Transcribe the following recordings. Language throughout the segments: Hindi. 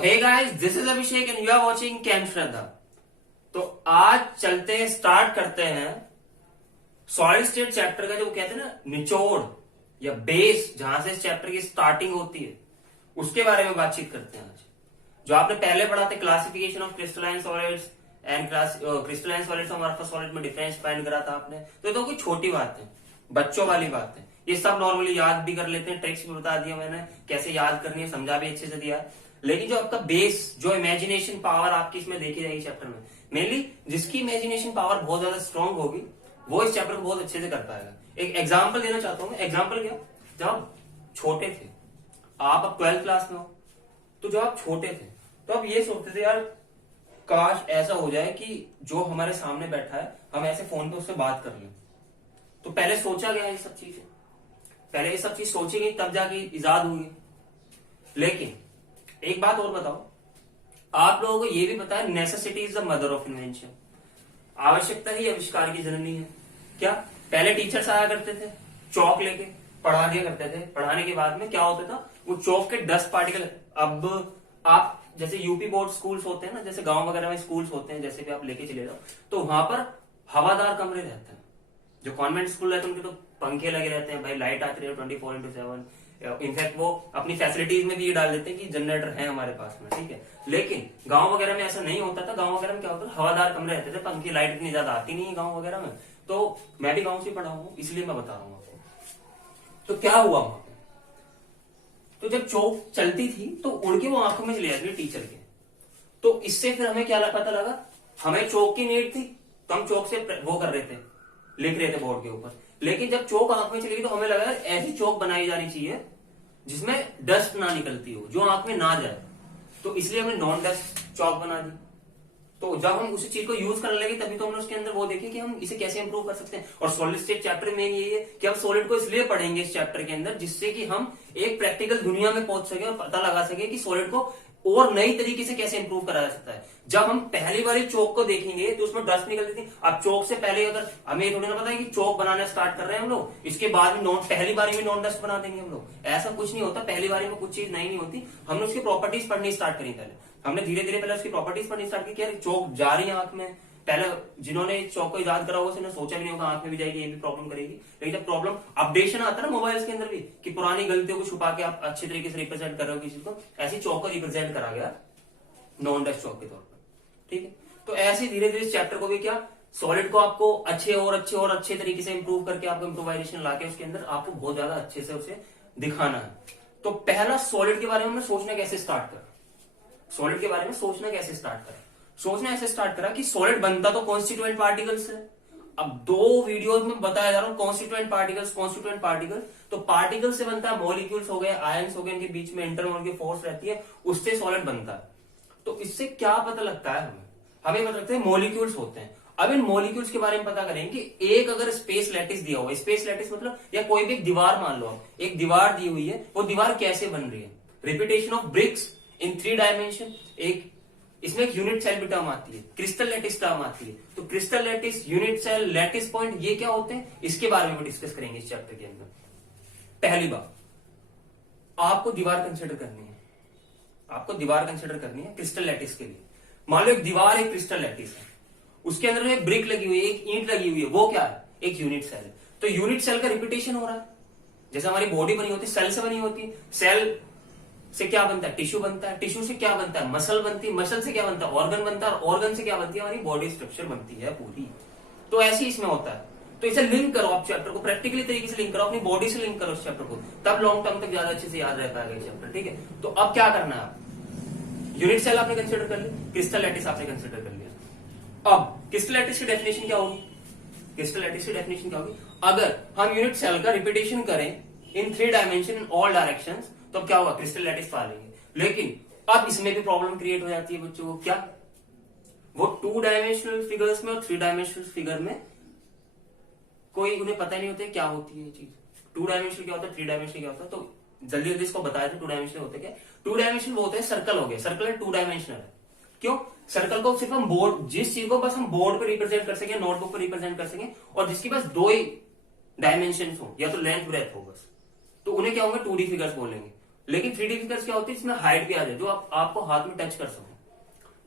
Hey guys, this is Abhishek and you are watching cam Shraddha. तो आज चलते हैं, स्टार्ट करते हैं सॉलिड स्टेट चैप्टर का, जो कहते हैं ना निचोड़ या बेस, जहां से इस चैप्टर की स्टार्टिंग होती है, उसके बारे में बातचीत करते हैं आज। जो आपने पहले पढ़ा था, classification of crystalline solids and crystalline solids और अमॉर्फस सॉलिड में डिफरेंस फाइंड करा था आपने। तो ये तो कोई छोटी बात है, बच्चों वाली बात है, ये सब नॉर्मली याद भी कर लेते हैं, ट्रिक्स भी बता दिया मैंने कैसे याद करनी है, समझा भी अच्छे से दिया। लेकिन जो आपका बेस, जो इमेजिनेशन पावर आपकी इसमें देखी जाएगी चैप्टर में, मेनली जिसकी इमेजिनेशन पावर बहुत ज्यादा स्ट्रांग होगी वो इस चैप्टर को बहुत अच्छे से कर पाएगा। एक एग्जांपल देना चाहता हूं। एग्जांपल क्या, जब आप छोटे थे, आप अब 12th क्लास में हो, तो जब आप छोटे थे तो आप ये सोचते थे, यार काश ऐसा हो जाए कि जो हमारे सामने बैठा है हम ऐसे फोन पे उससे बात कर लें। तो पहले सोचा गया ये सब चीजें, पहले ये सब चीज सोची गई, तब जाके इजाद हुई। लेकिन एक बात और बताओ, आप लोगों को ये भी पता है necessity is the mother of invention. आवश्यकता ही आविष्कार की जननी है। क्या पहले टीचर्स आया करते थे, चौक लेके पढ़ा दिया करते थे, पढ़ाने के बाद में क्या होता था, वो चौक के डस्ट पार्टिकल, अब आप जैसे यूपी बोर्ड स्कूल्स होते हैं ना, जैसे गांव वगैरह में स्कूल्स होते हैं, जैसे भी आप लेके चले जाओ, तो वहां पर हवादार कमरे रहते हैं। जो कॉन्वेंट स्कूल रहते हैं उनके तो पंखे लगे रहते हैं, भाई लाइट आती रहे 24/7। इनफैक्ट वो अपनी फैसिलिटीज में भी ये डाल देते हैं कि जनरेटर है हमारे पास में, ठीक है। लेकिन गांव वगैरह में ऐसा नहीं होता था। गांव वगैरह में क्या होता था, हवादार कमरे रहते थे, पंखे, लाइट इतनी ज्यादा आती नहीं है गांव वगैरह में। तो मैं भी गांव से पढ़ा हूं, इसलिए मैं बता रहा हूं आपको। तो क्या हुआ वहां पे, तो जब चौक चलती थी तो उड़ के वो आंखों में चली जाती थी टीचर के। तो इससे फिर हमें क्या पता लगा, हमें चौक की नीड थी, तो हम चौक से वो कर रहे थे, लिख रहे थे बोर्ड के ऊपर। लेकिन जब चौक आंख में चली गई तो हमें लगा ऐसी चौक बनाई जानी चाहिए जिसमें डस्ट ना निकलती हो, जो आंख में ना जाए। तो इसलिए हमने नॉन डस्ट चौक बना दी। तो जब हम उसी चीज को यूज करने लगे तभी तो हमने उसके अंदर वो देखे कि हम इसे कैसे इंप्रूव कर सकते हैं। और सॉलिड स्टेट चैप्टर में यही है कि हम सॉलिड को इसलिए पढ़ेंगे इस चैप्टर के अंदर, जिससे कि हम एक प्रैक्टिकल दुनिया में पहुंच सके और पता लगा सके कि सॉलिड को और नई तरीके से कैसे इंप्रूव करा जा सकता है। जब हम पहली बार चौक को देखेंगे तो उसमें डस्ट निकलती थी। अब चौक से पहले अगर हमें थोड़ी ना पता है कि चौक बनाना स्टार्ट कर रहे हैं हम लोग, इसके बाद भी पहली बारी में नॉन डस्ट बना देंगे हम लोग, ऐसा कुछ नहीं होता। पहली बारी में कुछ चीज नई नहीं होती। हमने उसकी प्रॉपर्टीज पढ़नी स्टार्ट करी, पहले हमने धीरे धीरे पहले उसकी प्रॉपर्टीज पढ़नी स्टार्ट की। क्या चौक जा रही है आंख में, पहले जिन्होंने चौक को इजाद करा होगा उसने सोचा भी नहीं होगा आंख में भी जाएगी, ये भी प्रॉब्लम करेगी। लेकिन जब प्रॉब्लम अपडेशन आता है ना मोबाइल्स के अंदर भी, कि पुरानी गलतियों को छुपा के आप अच्छे तरीके से रिप्रेजेंट कर रहे हो किसी को, ऐसी चौक को रिप्रेजेंट करा गया नॉन डस्ट चौक के तौर पर, ठीक है। तो ऐसे धीरे धीरे इस चैप्टर को भी क्या, सॉलिड को आपको अच्छे और अच्छे और अच्छे तरीके से इंप्रूव करके, आपको इंप्रोवाइजेशन लाके उसके अंदर आपको बहुत ज्यादा अच्छे से उसे दिखाना है। तो पहला सॉलिड के बारे में हमने सोचना कैसे स्टार्ट करा, सॉलिड के बारे में सोचना कैसे स्टार्ट करा, सोचना ऐसे स्टार्ट करा कि सॉलिड बनता तो कॉन्स्टिट्यूएंट पार्टिकल्स है। अब 2 वीडियोस में बताया जा रहा हूं कॉन्स्टिट्यूएंट पार्टिकल्स, कॉन्स्टिट्यूएंट पार्टिकल। तो पार्टिकल से बनता है, मॉलिक्यूल्स हो गए, आयंस हो गए, इनके बीच में इंटरमोलिक्यूलर फोर्स रहती है, उससे सॉलिड बनता है। तो इससे क्या पता लगता है हमें पता लगता है मॉलिक्यूल्स होते हैं। अब इन मॉलिक्यूल्स के बारे में पता करें कि एक अगर स्पेस लैटिस दिया हुआ, स्पेस लैटिस मतलब या कोई भी एक दीवार मान लो, आप एक दीवार दी हुई है, वो दीवार कैसे बन रही है, repetition of BRICS in 3 dimension. एक इसमें एक यूनिट सेल भी टर्म आती है, क्रिस्टल लैटिस टर्म आती है। तो crystal lattice, unit cell, lattice point, ये क्या होते हैं, इसके बारे में डिस्कस करेंगे इस चैप्टर के अंदर। पहली बात, आपको दीवार कंसिडर करनी है, आपको दीवार कंसिडर करनी है क्रिस्टल लैटिस के लिए। मान लो एक दीवार, एक क्रिस्टल लैटिस है, उसके अंदर एक ब्रिक लगी हुई है, एक ईंट लगी हुई है, वो क्या है, एक यूनिट सेल है। तो यूनिट सेल का रिपीटेशन हो रहा है। जैसे हमारी बॉडी बनी होती है, सेल से बनी होती है, सेल से क्या बनता है, टिश्यू बनता है, टिश्यू से क्या बनता है, मसल बनती है, मसल से क्या बनता है, ऑर्गन बनता है, ऑर्गन से क्या बनती है, हमारी बॉडी स्ट्रक्चर बनती है पूरी। तो ऐसे इसमें होता है। तो इसे लिंक करो आप चैप्टर को, प्रैक्टिकली तरीके से लिंक करो, अपनी बॉडी से लिंक करो इस चैप्टर को, तब लॉन्ग टर्म तक ज्यादा अच्छे से याद रह पाएगा ये चैप्टर, ठीक है। तो अब क्या करना है, यूनिट सेल आपने कंसिडर कर लिया, क्रिस्टल लैटिस आपने कंसिडर कर लिया। अब क्रिस्टल लैटिस की डेफिनेशन क्या होगी, क्रिस्टल लैटिस की डेफिनेशन क्या होगी, अगर हम यूनिट सेल का रिपीटेशन करें इन 3 डायमेंशन इन ऑल डायरेक्शंस, तो क्या होगा, क्रिस्टल लैटिस पा लेंगे। लेकिन अब इसमें भी प्रॉब्लम क्रिएट हो जाती है बच्चों को, क्या, वो 2 डायमेंशनल फिगर्स में और 3 डायमेंशनल फिगर में कोई उन्हें पता नहीं होता है क्या होती है ये चीज। 2 डायमेंशनल क्या होता है, 3 डायमेंशनल क्या होता है। तो जल्दी जल्दी इसको बताया था 2 डायमेंशनल होते क्या, 2 डायमेंशनल वो होते हैं, सर्कल हो गया, सर्कल 2 डायमेंशनल है। क्यों, सर्कल को सिर्फ हम बोर्ड, जिस चीज को बस हम बोर्ड पर रिप्रेजेंट कर सके, नोटबुक पर रिप्रेजेंट कर सके, और जिसकी बस 2 ही डायमेंशन हो, या तो लेंथ ब्रेथ हो बस, तो उन्हें क्या होंगे, 2D फिगर्स बोलेंगे। लेकिन 3D फिगर्स क्या होती है, इसमें हाइट भी आ जाए, जो आपको हाथ में टच कर सको।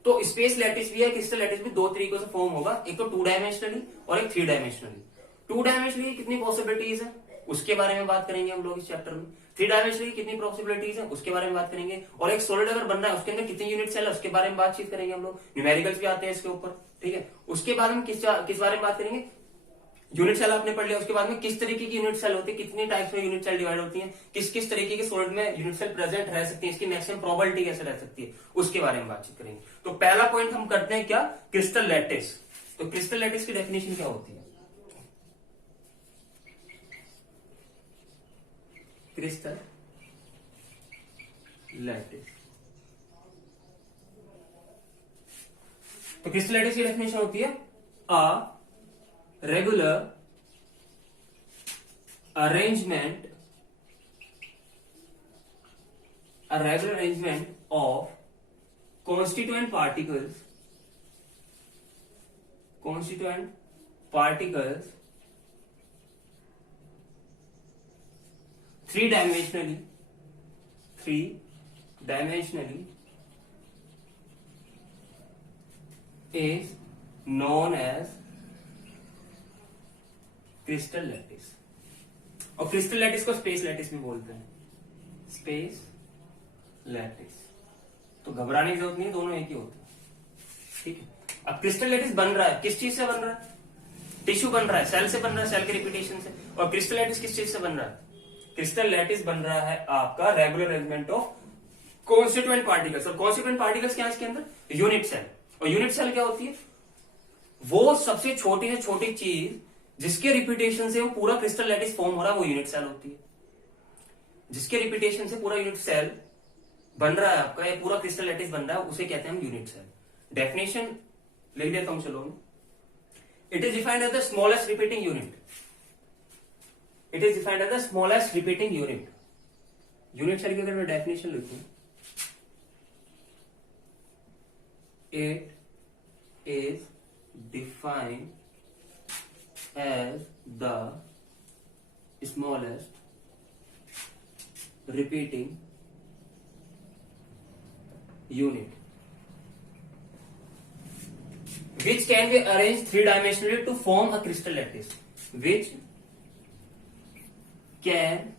तो स्पेस लैटिस भी है, क्रिस्टल लैटिस भी दो तरीकों से फॉर्म होगा, एक तो 2 डायमेंशनली और एक 3 डायमेंशनली। 2 डायमेंशनली कितनी पॉसिबिलिटीज है उसके बारे में बात करेंगे हम लोग इस चैप्टर में। 3 डायमेंशनली कितनी पॉसिबिलिटीज है उसके बारे में बात करेंगे, और एक सॉलिड अगर बन रहा है उसके अंदर कितनी यूनिट सेल है उसके बारे में बातचीत करेंगे हम लोग। न्यूमेरिकल्स भी आते हैं इसके ऊपर, ठीक है। उसके बाद में किस बारे में बात करेंगे, यूनिट सेल आपने पढ़ लिया, उसके बाद में किस तरीके की यूनिट सेल होती है, कितनी टाइप्स में यूनिट सेल डिवाइड होती है, किस किस तरीके के सॉलिड में यूनिट सेल प्रेजेंट रह सकती है, इसकी मैक्सिमम प्रोबेबिलिटी कैसे रह सकती है, उसके बारे में बातचीत करेंगे। तो पहला पॉइंट हम करते हैं क्या, क्रिस्टल लैटिस। तो क्रिस्टल लैटिस की डेफिनेशन क्या होती है, क्रिस्टल लैटिस। तो क्रिस्टल लैटिस की डेफिनेशन होती है अ regular arrangement of constituent particles 3 dimensionally is known as crystal lattice. और क्रिस्टल लैटिस को स्पेस लैटिस भी बोलते हैं, स्पेस लैटिस। तो घबराने की जरूरत नहीं है, दोनों एक ही होते हैं, ठीक है। अब क्रिस्टल लैटिस बन रहा है, किस चीज से बन रहा है, टिश्यू बन रहा है, सेल से बन रहा है, सेल के रिपीटेशन से। और क्रिस्टल लैटिस किस चीज से बन रहा है, क्रिस्टल लैटिस बन रहा है आपका regular arrangement of constituent particles. और कॉन्स्टिट्यूएंट पार्टिकल्स क्या है इसके अंदर, यूनिट सेल। और यूनिट सेल क्या होती है, वो सबसे छोटी से छोटी चीज जिसके रिपीटेशन से वो पूरा क्रिस्टल लैटिस फॉर्म हो रहा है, वो यूनिट सेल होती है। जिसके रिपीटेशन से पूरा यूनिट सेल बन रहा है आपका, या पूरा क्रिस्टल लैटिस बन रहा है, उसे कहते हैं हम यूनिट सेल। डेफिनेशन लिख देता हूं, चलो। It is defined as the smallest repeating unit. It is defined as the smallest repeating unit. Unit cell की अगर मैं डेफिनेशन लिखूं, it is defined as the smallest repeating unit which can be arranged 3-dimensionally to form a crystal lattice, which can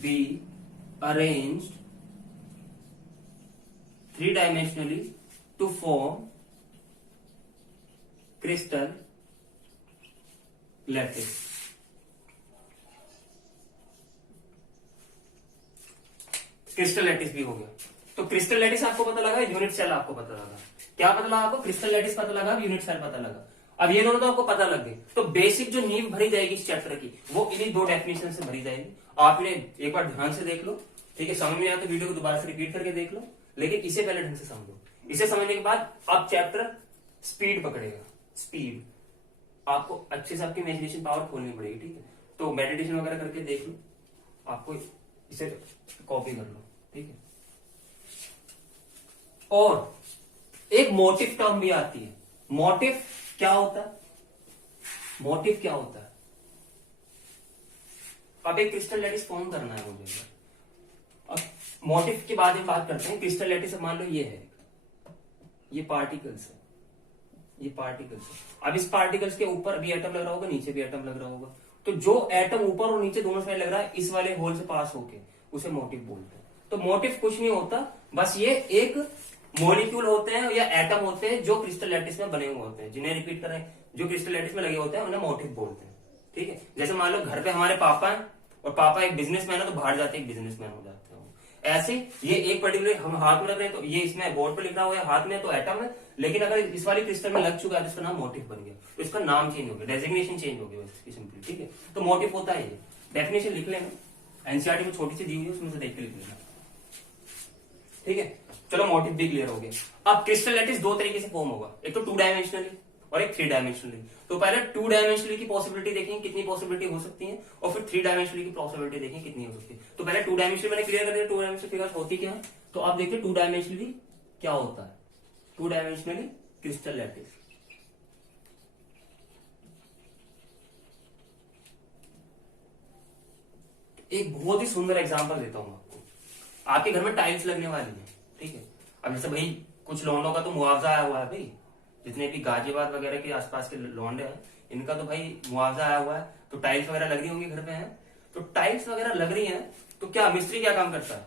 be arranged 3-dimensionally to form crystal lattice. Crystal lattice भी हो गया। तो क्रिस्टल लैटिस आपको पता लगा, यूनिट सेल आपको पता लगा। क्या पता लगा आपको, क्रिस्टल लैटिस पता लगा, यूनिट सेल पता लगा। अब ये दोनों तो आपको पता लग गए। तो बेसिक जो नींव भरी जाएगी इस चैप्टर की, वो इन्हीं 2 डेफिनेशन से भरी जाएगी। आप इन्हें एक बार ध्यान से देख लो, ठीक है। समझ में आया तो वीडियो को दोबारा से रिपीट करके देख लो, लेकिन इसे पहले ढंग से समझो। इसे समझने के बाद अब चैप्टर स्पीड पकड़ेगा, स्पीड। आपको अच्छे से आपकी इमेजिनेशन पावर खोलनी पड़ेगी, ठीक है। तो मेडिटेशन वगैरह करके देख लो, आपको इसे कॉपी कर लो, ठीक है। और एक मोटिव टर्म भी आती है। मोटिव क्या होता है, मोटिव क्या होता है, अब एक क्रिस्टल लैटिस फॉर्म करना है मुझे। अब मोटिव के बाद में बात करते हैं। क्रिस्टल लैटिस मान लो ये है, ये पार्टिकल्स है, ये पार्टिकल्स है। अब इस पार्टिकल्स के ऊपर भी एटम लग रहा होगा, नीचे भी एटम लग रहा होगा। तो जो एटम ऊपर और नीचे दोनों साइड लग रहा है, इस वाले होल से पास होके उसे मोटिव बोलते हैं। तो मोटिव कुछ नहीं होता, बस ये एक मॉलिक्यूल होते हैं या एटम होते हैं जो क्रिस्टल लैटिस में बने हुए होते हैं, जिन्हें रिपीट करें, जो क्रिस्टल लैटिस में लगे होते हैं उन्हें मोटिव बोलते हैं, ठीक है। जैसे मान लो घर पे हमारे पापा हैं और पापा एक बिजनेसमैन है, तो बाहर जाते एक बिजनेसमैन हो जाते हैं। ऐसे ये एक पर्टिकुलर हम हाथ में रख रहे हैं, तो ये इसमें बोर्ड पे लिखा हुआ है हाथ में, तो एटम है। लेकिन अगर इस वाली क्रिस्टल में लग चुका है तो इसका नाम मोटिव बन गया, तो इसका नाम चेंज हो गया, डेजिग्नेशन चेंज हो गया सिंपली, ठीक है। तो मोटिव होता है ये। डेफिनेशन लिख लेना, एनसीईआरटी में छोटी सी दी हुई है, उसमें से देख के लिख लेना, ठीक है। चलो मोटिव भी क्लियर हो गया। अब क्रिस्टल लैटिस 2 तरीके से फॉर्म होगा, एक तो 2 डायमेंशनली और एक 3 डायमेंशनली। तो पहले 2 डायमेंशनली की पॉसिबिलिटी देखेंगे कितनी पॉसिबिलिटी हो सकती है, और फिर 3 डायमेंशनली की पॉसिबिलिटी देखेंगे कितनी हो सकती है। तो पहले 2 डायमेंशनली मैंने क्लियर कर दिया, 2 डायमेंशनल फिगर्स होती क्या है। तो आप देखिए 2 डायमेंशनली क्या होता है, 2 डायमेंशनली क्रिस्टल लैटिस। एक बहुत ही सुंदर एग्जांपल देता हूं आपको। आपके घर में टाइल्स लगने वाली है, ठीक है। अब जैसे भाई कुछ लौंडों का तो मुआवजा आया हुआ है भाई, जितने भी गाजियाबाद वगैरह के आसपास के लौंडे हैं इनका तो भाई मुआवजा आया हुआ है, तो टाइल्स वगैरह लग रही होंगी घर पे हैं, तो टाइल्स वगैरह लग रही हैं, तो क्या मिस्त्री क्या काम करता है,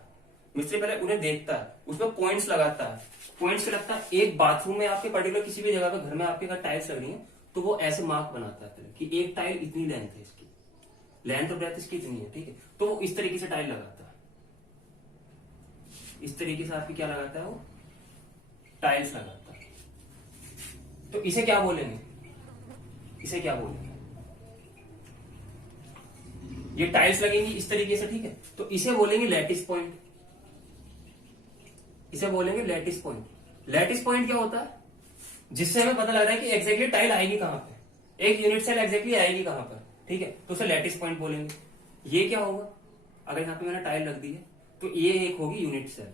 मिस्त्री पहले उन्हें देखता है, उसमें पॉइंट्स लगाता है, पॉइंट्स से लगता है एक बाथरूम में आपके पर्टिकुलर किसी भी जगह पे घर में आपके अगर टाइल्स लग रही है तो वो ऐसे मार्क बनाता है पहले कि एक टाइल इतनी लेंथ है इसकी, लेंथ और ब्रेथ इसकी इतनी है, ठीक है। तो वो इस तरीके से टाइल लगाता है, इस तरीके से आपकी क्या लगाता है वो टाइल्स लगाता है। तो इसे क्या बोलेंगे, इसे क्या बोलेंगे, ये टाइल्स लगेंगी इस तरीके से, ठीक है। तो इसे बोलेंगे लैटिस पॉइंट, इसे बोलेंगे लैटिस पॉइंट। लैटिस पॉइंट क्या होता है, जिससे हमें पता लग रहा है कि एग्जैक्टली टाइल आएगी कहां पे, एक यूनिट सेल एग्जैक्टली आएगी कहां पर, ठीक है। तो उसे लैटिस पॉइंट बोलेंगे। ये क्या होगा, अगर यहां पे मैंने टाइल रख दी है तो ये एक होगी यूनिट सेल,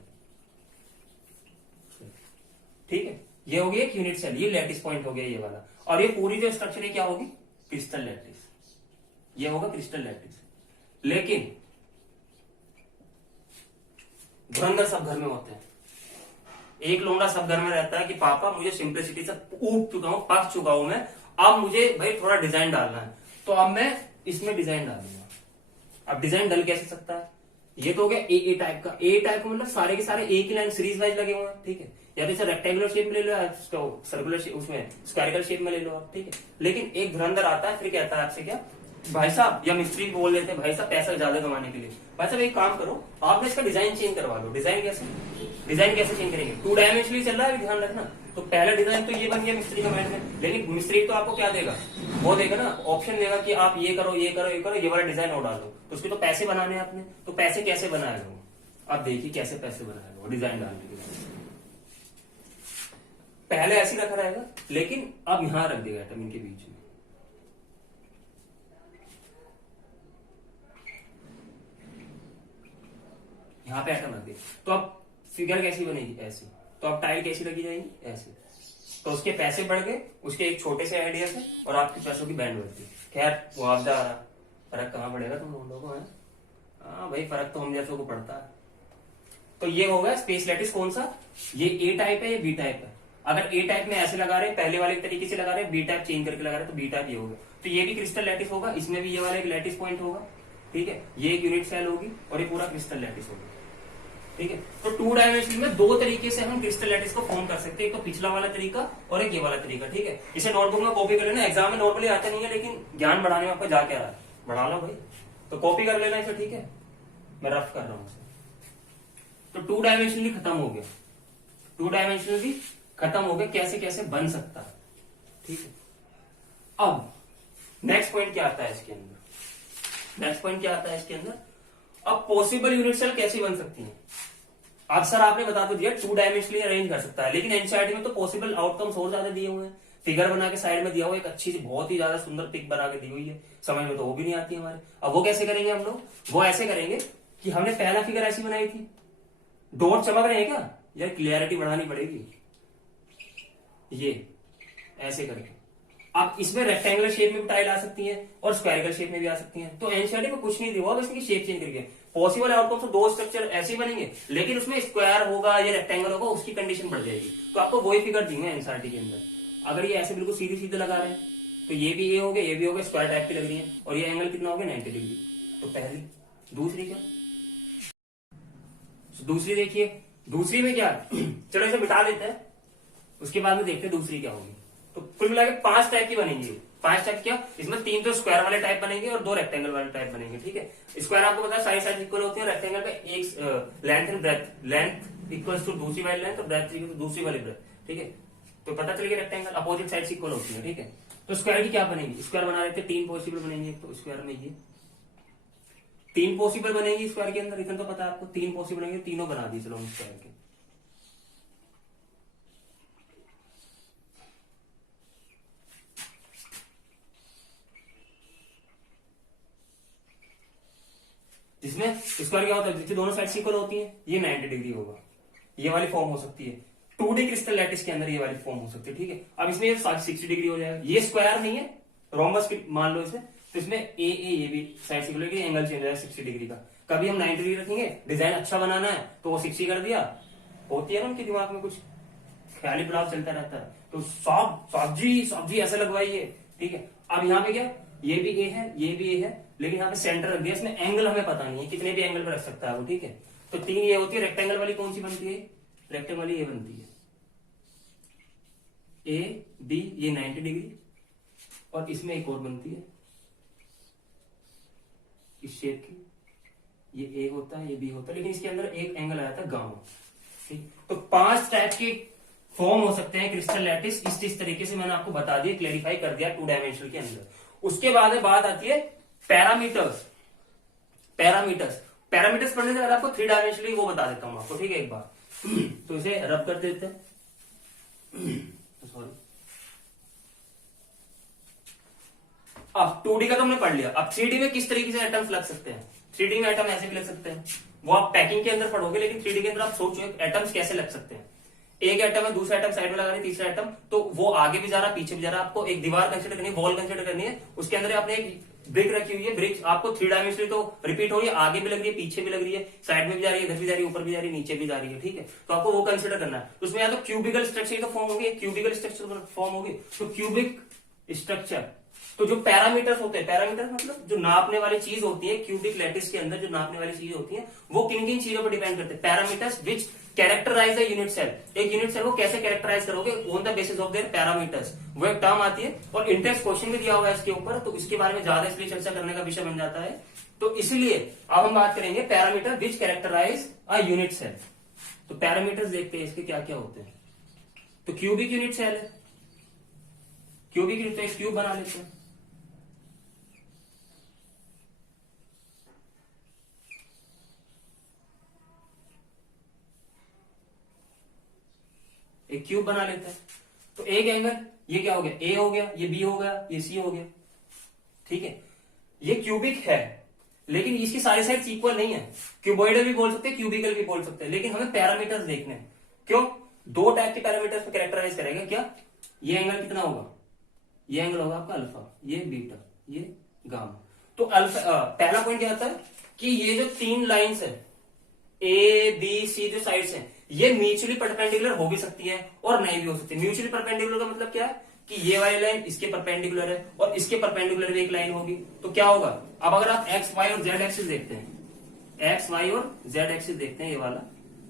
ठीक है, ये होगी एक यूनिट सेल, ये लैटिस पॉइंट हो गया ये वाला। और ये पूरी जो स्ट्रक्चर है क्या होगी, क्रिस्टल लैटिस, ये होगा क्रिस्टल लैटिस। लेकिन धुरंधर सब घर में होते हैं, एक लोंडा सब घर में रहता है कि पापा मुझे सिंप्लिसिटी से ऊब चुका हूं, पक चुका हूं मैं, अब मुझे भाई थोड़ा डिजाइन डालना है, तो अब मैं इसमें डिजाइन डालूंगा। अब डिजाइन डल कैसे सकता है, ये तो हो गया ए टाइप का। ए टाइप का मतलब सारे के सारे एक ही लाइन सीरीज वाइज लगे हुए हैं, ठीक है। या तो इसे रेक्टेंगुलर शेप में ले लो या सर्कुलर शेप, उसमें स्क्वायरिकल शेप में ले लो आप, ठीक है। लेकिन एक धुरंधर आता है फिर कहता है आपसे क्या, भाई साहब, या मिस्त्री बोल देते हैं भाई साहब पैसा ज्यादा कमाने के लिए, भाई साहब एक काम करो आपने इसका डिजाइन चेंज करवा लो। डिजाइन कैसे, डिजाइन कैसे चेंज करेंगे, 2 डायमेंशनली चल रहा है, ध्यान रखना। तो पहला डिजाइन तो ये बन गया मिस्त्री का माइंड में, लेकिन मिस्त्री तो आपको क्या देगा, वो देगा ना ऑप्शन देगा कि आप ये करो ये करो ये करो, ये वाला डिजाइन और डालो। तो उसके तो पैसे बनाने हैं आपने, तो पैसे कैसे बनाएगा वो, आप देखिए कैसे पैसे बनाएगा वो डिजाइन डालने के लिए। पहले ऐसे रखा रहेगा, लेकिन अब यहां रख देगा एटम इनके बीच में, यहां पे एटम रख दे। तो अब फिगर कैसी बनेगी, ऐसी। तो अब टाइल कैसी लगी जाएगी, ऐसी। तो उसके पैसे बढ़ गए उसके एक छोटे से आइडिया से, और आपके पैसों की बैंड बढ़ती। खैर मुआवजा आ रहा, फर्क कहां पड़ेगा तुम लोगों को, है हाँ भाई, फर्क तो हम जैसों को पड़ता है। तो ये होगा स्पेस लैटिस कौन सा, ये ए टाइप है, ये बी टाइप है। अगर ए टाइप में ऐसे लगा रहे हैं, पहले वाले तरीके से लगा रहे हैं, बी टाइप चेंज करके लगा रहे हैं, तो बी टाइप ये होगा। तो ये भी क्रिस्टल लैटिस होगा, इसमें भी ये वाला एक लैटिस पॉइंट होगा, ठीक है। ये एक यूनिट सेल होगी और ये पूरा क्रिस्टल लैटिस होगा, ठीक है। तो 2 डायमेंशन में 2 तरीके से हम क्रिस्टल लैटिस को फॉर्म कर सकते हैं, एक तो पिछला वाला तरीका और एक ये वाला तरीका, ठीक है। इसे नोटबुक में कॉपी कर लेना, एग्जाम में नॉर्मली आता नहीं है, लेकिन ज्ञान बढ़ाने में आपको जाके आ रहा है, बढ़ा लो भाई, तो कॉपी कर लेना इसे, ठीक है। मैं रफ कर रहा हूं इसे। तो 2 डायमेंशनली खत्म हो गया, 2 डायमेंशनली खत्म हो गया, कैसे कैसे बन सकता है, ठीक है। अब नेक्स्ट पॉइंट क्या आता है इसके अंदर, नेक्स्ट पॉइंट क्या आता है इसके अंदर, अब पॉसिबल यूनिट सेल कैसी बन सकती है। अब सर आपने बता तो दिया 2 डायमेंशनली अरेंज कर सकता है, लेकिन एनसीईआरटी में तो पॉसिबल आउटकम्स और ज्यादा दिए हुए हैं, फिगर बना के साइड में दिया हुआ, एक अच्छी सी बहुत ही ज्यादा सुंदर पिक बना के दी हुई है, समझ में तो वो भी नहीं आती हमारे। अब वो कैसे करेंगे हम लोग, वो ऐसे करेंगे कि हमने पहला फिगर ऐसी बनाई थी, डॉट चमक रहे हैं क्या, यार क्लियरिटी बढ़ानी पड़ेगी, ये ऐसे करके। अब इसमें रेक्टेंगुलर शेप में भी टाइल आ सकती है और स्क्वायरिकल शेप में भी आ सकती है। तो एनसीईआरटी में कुछ नहीं दिया हुआ, बस इसकी शेप चेंज करके पॉसिबल आउटकम तो 2 स्ट्रक्चर ऐसे बनेंगे, लेकिन उसमें स्क्वायर होगा या रेक्टेंगल होगा, उसकी कंडीशन बढ़ जाएगी। तो आपको वही फिगर दी है एनसीईआरटी के अंदर। अगर ये ऐसे बिल्कुल सीधे सीधे लगा रहे हैं तो ये भी ए हो गया, ये भी हो गया, स्क्वायर टाइप की लग रही है, और ये एंगल कितना हो गया 90 डिग्री। तो पहली, दूसरी क्या, दूसरी देखिए, दूसरी में क्या चलो इसे मिटा देते हैं, उसके बाद में देखते हैं दूसरी क्या होगी। तो कुल मिला के 5 टाइप की बनेंगी, 5 टाइप क्या, इसमें 3 तो स्क्वायर वाले टाइप बनेंगे और 2 रेक्टेंगल वाले टाइप बनेंगे, ठीक है। स्क्वायर आपको पता है साइड साइड इक्वल होती है, रेक्टेंगल पे एक length and breadth, length equals to दूसरी वाली लेंथ और ब्रेथ इक्वल टू दूसरी वाली ब्रेथ, ठीक है। तो पता चल गया रेक्टेंगल अपोजिट साइड इक्वल होती है, ठीक है। तो स्क्वायर की क्या बनेगी, स्क्वायर बना लेते 3 पॉसिबल बनेंगे। तो स्क्वायर में ये 3 पॉसिबल बनेगी स्क्वायर के अंदर, इतना तो पता है आपको, 3 पॉसिबल बनेंगे, तीनों बना दी चलो स्क्वायर के। जिसमें स्क्वायर क्या होता है, जिसकी दोनों साइड इक्वल होती है, ये 90 डिग्री होगा, ये वाली फॉर्म हो सकती है। 2D क्रिस्टल लैटिस के अंदर ये वाली फॉर्म हो सकती है, ठीक है। अब इसमें ये 60 डिग्री हो जाएगा, ये स्क्वायर नहीं है, रोम्बस मान लो इसे, तो इसमें ये भी साइड से एंगल चेंज हो जाएगा 60 डिग्री का। कभी हम 90 डिग्री रखेंगे, डिजाइन अच्छा बनाना है तो वो 60 कर दिया। होती है ना उनके दिमाग में कुछ ख्याली प्लाव चलता रहता है, तो सब्जी ऐसा लगवाइए, ठीक है। अब यहाँ पे क्या, ये भी ए है, ये भी ए है, लेकिन यहाँ पे सेंटर रख दिया, इसमें एंगल हमें पता नहीं है, कितने भी एंगल पे रख सकता है वो, ठीक है। तो 3 ये होती है। रेक्टेंगल वाली कौन सी बनती है, रेक्टेंगल वाली ये बनती है ए बी, ये 90 डिग्री, और इसमें एक और बनती है इस शेप की, ये ए होता है, ये बी होता है, लेकिन इसके अंदर एक एंगल आया था गामा, ठीक। तो 5 टाइप के फॉर्म हो सकते हैं क्रिस्टल लैटिस, इस तरीके से मैंने आपको बता दिया, क्लेरिफाई कर दिया 2 डायमेंशनल के अंदर। उसके बाद बात आती है पैरामीटर्स। पैरामीटर्स पढ़ने से पहले आपको 3 डायमेंशनली वो बता देता हूं आपको, ठीक है, एक बार। तो इसे रब कर देते हैं, सॉरी। अब 2D का तो हमने पढ़ लिया, अब 3D में किस तरीके से एटम्स लग सकते हैं। 3D में एटम ऐसे भी लग सकते हैं, वो आप पैकिंग के अंदर पढ़ोगे, लेकिन 3D के अंदर आप सोचो एटम्स कैसे लग सकते हैं। एक एटम है, दूसरा एटम साइड में लगा रहे, तीसरा एटम, तो वो आगे भी जा रहा, पीछे भी जा रहा। आपको एक दीवार कंसिडर करनी है, वॉल कंसिडर करनी है, उसके अंदर आपने एक ब्रिक रखी हुई है, ब्रिक आपको 3 डायमेंशनली तो रिपीट हो रही है, आगे भी लग रही है, पीछे भी लग रही है, साइड में भी जा रही है, इधर भी जा रही है, ऊपर भी जा रही है, नीचे भी जा रही है, ठीक है। तो आपको वो कंसिडर करना है। उसमें या तो क्यूबिकल स्ट्रक्चर तो फॉर्म होगी, क्यूबिकल स्ट्रक्चर फॉर्म होगी, तो क्यूबिक स्ट्रक्चर। तो जो पैरामीटर्स होते हैं, पैरामीटर मतलब जो नापने वाली चीज होती है, क्यूबिक लैटिस के अंदर जो नापने वाली चीज होती है, वो किन किन चीजों पर डिपेंड करते हैं। Parameters which characterise a unit cell. एक यूनिट सेल को कैसे कैरेक्टराइज करोगे, on the basis of their parameters, वो एक टर्म आती है, और इंटेंस क्वेश्चन भी दिया हुआ है इसके ऊपर, तो इसके बारे में ज्यादा इसलिए चर्चा करने का विषय बन जाता है। तो इसलिए अब हम बात करेंगे parameter which characterise a unit cell. तो पैरामीटर्स देखते हैं इसके क्या क्या होते हैं। तो क्यूबिक यूनिट सेल है, क्यूबिक यूनिट, तो एक क्यूब बना लेते हैं। एक क्यूब बना लेते हैं। तो एक एंगल, ये क्या हो गया, ए हो गया, ये बी हो गया, ये सी हो गया, ठीक है। ये क्यूबिक है, लेकिन इसकी सारी साइड्स इक्वल नहीं है। क्यूबॉइडल भी बोल सकते हैं, क्यूबिकल भी बोल सकते हैं, लेकिन हमें पैरामीटर्स देखने हैं। क्यों, 2 टाइप के पैरामीटर्स को कैरेक्टराइज करेंगे। क्या, ये एंगल कितना होगा, ये एंगल होगा आपका अल्फा, ये बीटा, ये गामा। तो अल्फा, पहला पॉइंट क्या आता है कि ये जो 3 लाइंस है, ए बी सी, जो साइड्स हैं, ये म्यूचुअली परपेंडिकुलर हो भी सकती है और नहीं भी हो सकती है। म्यूचुअली परपेंडिकुलर का मतलब क्या है कि ये वाली लाइन इसके परपेंडिकुलर है और इसके परपेंडिकुलर भी एक लाइन होगी, तो क्या होगा। अब अगर आप एक्स वाई और जेड एक्सिस देखते हैं, एक्स वाई और जेड एक्सिस देखते हैं, ये वाला,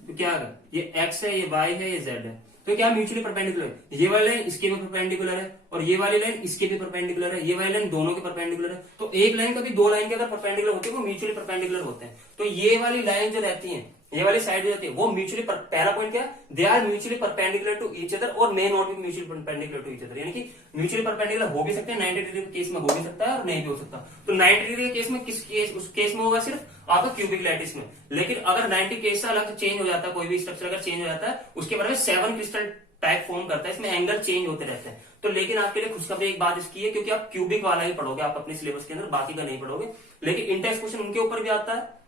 तो क्या होगा, ये एक्स है, ये वाई है, ये जेड है, तो क्या म्यूचुअली परपेंडिकुलर है। ये वाली लाइन इसके भी परपेंडिकुलर है और ये वाली लाइन इसके भी परपेंडिकुलर है, ये वाली लाइन दोनों के परपेंडिकुलर है। तो एक लाइन कभी 2 लाइन के अगर परपेंडिकुलर होती है वो म्यूचुअली परपेंडिकुलर होते हैं। तो ये वाली लाइन जो रहती है, ये वाली साइड जो रहती है, वो म्यूचुअली, पहला पॉइंट क्या, they are mutually perpendicular to each other और may not be mutually perpendicular to each other. यानी कि म्यूचुअली परपेंडिकुलर हो भी सकते हैं, 90 डिग्री के केस में हो भी सकता है और नहीं भी हो सकता। तो 90 डिग्री के केस में किस केस, उस केस में होगा सिर्फ आपका क्यूबिक लैटिस में। लेकिन अगर 90 केस से अलग चेंज हो जाता है, कोई भी स्ट्रक्चर अगर चेंज हो जाता है, उसके बारे में 7 क्रिस्टल टाइप फॉर्म करता है, इसमें एंगल चेंज होते रहते हैं। तो लेकिन आपके लिए खुशखबरी एक बात इसकी है, क्योंकि आप क्यूबिक वाला ही पढ़ोगे आप अपने सिलेबस के अंदर, बाकी का नहीं पढ़ोगे। लेकिन इंटेंस क्वेश्चन उनके ऊपर भी आता है,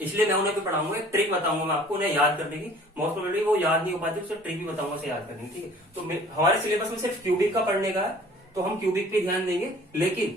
इसलिए मैं उन्हें भी पढ़ाऊंगा, एक ट्रिक बताऊंगा मैं आपको उन्हें याद करने की। मोस्ट प्रोबेबली वो याद नहीं हो पाती, उससे ट्रिक भी बताऊंगा उसे याद करने की, ठीक है। तो हमारे सिलेबस में सिर्फ क्यूबिक का पढ़ने का है, तो हम क्यूबिक पे ध्यान देंगे। लेकिन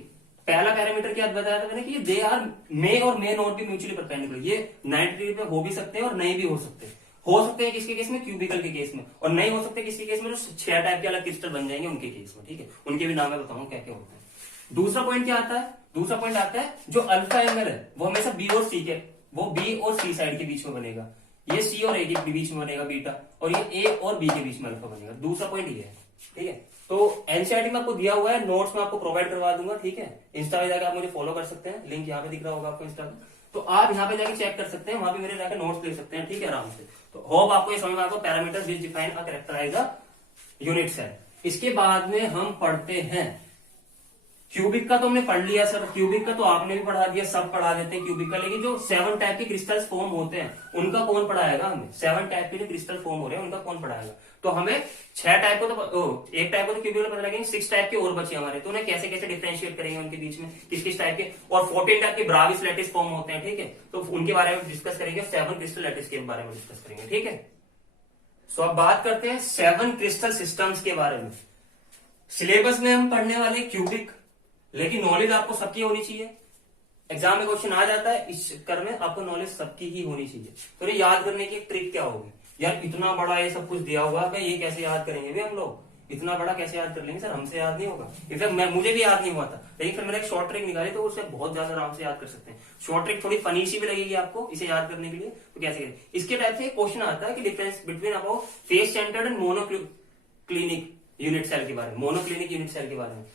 पहला पैरामीटर क्या बताया था मैंने कि दे आर मे और may not be mutually perpendicular. ये 90 डिग्री पे हो भी सकते हैं और नहीं भी हो सकते। हो सकते हैं किसके केस में, क्यूबिकल के केस में, और नहीं हो सकते किसके केस में, जो 6 टाइप के अलग क्रिस्टल बन जाएंगे उनके केस में, ठीक है। उनके भी नाम मैं बताऊंगा क्या क्या होता है। दूसरा पॉइंट क्या आता है, दूसरा पॉइंट आता है जो अल्फा एंगल है वो हमेशा बी और सी के, वो बी और सी साइड के बीच में बनेगा। ये सी और ए के बीच में बनेगा बीटा, और ये ए और बी के बीच में अल्फा बनेगा। दूसरा पॉइंट ये है, ठीक है। तो एनसीईआरटी में आपको दिया हुआ है, नोट्स में आपको प्रोवाइड करवा दूंगा, ठीक है। इंस्टा पे जाकर आप मुझे फॉलो कर सकते हैं, लिंक यहाँ पे दिख रहा होगा आपको इंस्टा पे, तो आप यहाँ पे जाके चेक कर सकते हैं, वहां पे मेरे जाकर नोट्स ले सकते हैं, ठीक है, आराम से। तो होप आपको ये समझ में आएगा, parameters which define a characterise a unit cell. इसके बाद में हम पढ़ते हैं क्यूबिक का, तो हमने पढ़ लिया सर, क्यूबिक का तो आपने भी पढ़ा दिया, सब पढ़ा देते हैं क्यूबिक का। लेकिन जो 7 टाइप के क्रिस्टल्स फॉर्म होते हैं उनका कौन पढ़ाएगा हमें, 7 टाइप के जो क्रिस्टल फॉर्म हो रहे हैं उनका कौन पढ़ाएगा। तो हमें 6 टाइप को तो एक टाइप को तो क्यूबिक पता लगेंगे, 6 टाइप के और बचे हमारे, तो उन्हें कैसे कैसे डिफरेंशिएट करेंगे उनके बीच में, किस किस टाइप के, और 14 टाइप के ब्राविस लैटिस फॉर्म होते हैं, ठीक है। तो उनके बारे में डिस्कस करेंगे, 7 क्रिस्टल लैटिस के बारे में डिस्कस करेंगे, ठीक है। सो अब बात करते हैं 7 क्रिस्टल सिस्टम्स के बारे में। सिलेबस में हम पढ़ने वाले क्यूबिक, लेकिन नॉलेज आपको सबकी होनी चाहिए। एग्जाम में क्वेश्चन आ जाता है, इस चक्कर में आपको नॉलेज सबकी ही होनी चाहिए। तो ये याद करने की एक ट्रिक क्या होगी, यार इतना बड़ा ये सब कुछ दिया हुआ है, ये कैसे याद करेंगे भी हम लोग, इतना बड़ा कैसे याद कर लेंगे सर, हमसे याद नहीं होगा। इनफैक्ट मुझे भी याद नहीं हुआ था, लेकिन फिर मैंने एक शॉर्ट ट्रिक निकाली तो उससे बहुत ज्यादा आराम से याद कर सकते हैं। शॉर्ट ट्रिक थोड़ी फनी सी भी लगेगी आपको इसे याद करने के लिए, तो कैसे करें। इसके टाइप से क्वेश्चन आता है कि difference between about face centred and monoclinic unit cell के बारे में, मोनोक्लिनिक यूनिट सेल के बारे में।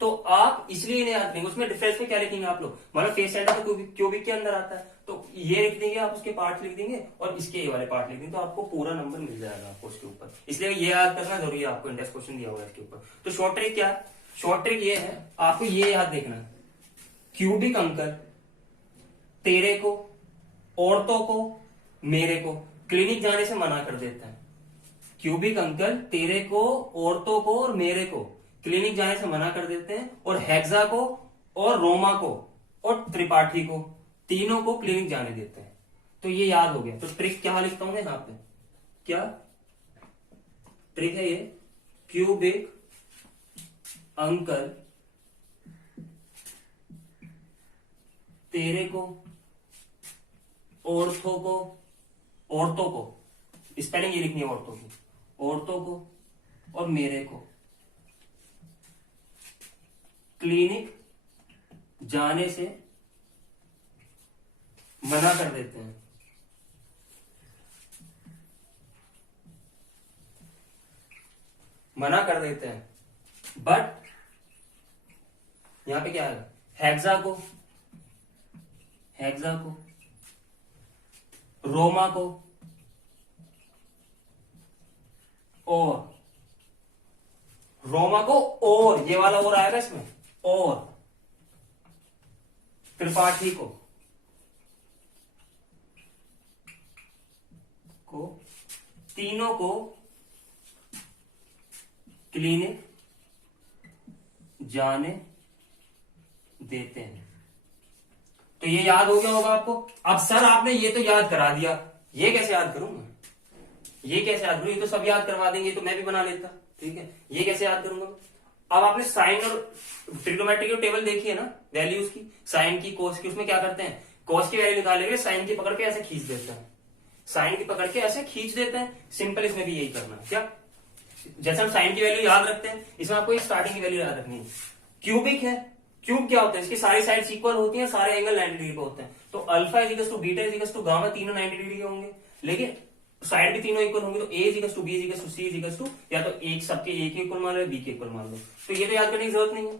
तो आप इसलिए नहीं याद करेंगे, उसमें डिफरेंस में क्या लिखेंगे आप लोग, मतलब फेस सेंटर तो क्यूबिक के अंदर आता है, तो ये लिख देंगे आप, उसके पार्ट लिख देंगे और इसके ये वाले पार्ट लिख देंगे, तो आपको पूरा नंबर मिल जाएगा आपको उसके ऊपर। इसलिए ये याद करना जरूरी है, आपको इंडेक्स क्वेश्चन दिया हुआ है इसके ऊपर। तो शॉर्ट ट्रिक क्या है, शॉर्ट ट्रिक ये है, आपको ये याद देखना, क्यूबिक अंकल तेरे को, औरतों को, मेरे को क्लिनिक जाने से मना कर देता है। क्यूबिक अंकल तेरे को, औरतों को और मेरे को क्लिनिक जाने से मना कर देते हैं, और हेक्सा को और रोमा को और त्रिपाठी को, तीनों को क्लिनिक जाने देते हैं। तो ये याद हो गया। तो ट्रिक क्या लिखता हूं यहां पे, क्या ट्रिक है ये, क्यूबिक अंकल तेरे को, औरतों को स्पेलिंग ये लिखनी है औरतों को और मेरे को क्लिनिक जाने से मना कर देते हैं। मना कर देते हैं, बट यहां पे क्या है, हेक्सा को, रोमा को और ये वाला और आएगा इसमें, और त्रिपाठी को तीनों को क्लिनिक जाने देते हैं। तो ये याद हो गया होगा आपको। अब सर आपने ये तो याद करा दिया, ये कैसे याद करूंगा, ये कैसे याद करूं, ये तो सब याद करवा देंगे, तो मैं भी बना लेता, ठीक है, ये कैसे याद करूंगा। अब आपने साइन और ट्रिग्नोमेट्री की टेबल देखी है ना, वैल्यूज की, साइन की, कोस की, उसमें क्या करते हैं, कोस की वैल्यू निकालेंगे, साइन की पकड़ के ऐसे खींच देते हैं, साइन की पकड़ के ऐसे खींच देते हैं। सिंपल इसमें भी यही करना है, क्या जैसे हम साइन की वैल्यू याद रखते हैं, इसमें आपको स्टार्टिंग की वैल्यू याद रखनी है। क्यूबिक है, क्यूब क्या होता है, इसकी सारी साइड्स इक्वल होती हैं, सारे एंगल 90 डिग्री पे होते हैं, तो alpha equals to beta equals to gamma तीनों 90 डिग्री के होंगे, लेकिन साइड भी तीनों इक्वल होंगे, तो a equals to b equals to c equals to, या तो एक सबके ए के इक्वल मान लो, बी के इक्वल मान लो, तो ये तो याद करने की जरूरत नहीं है।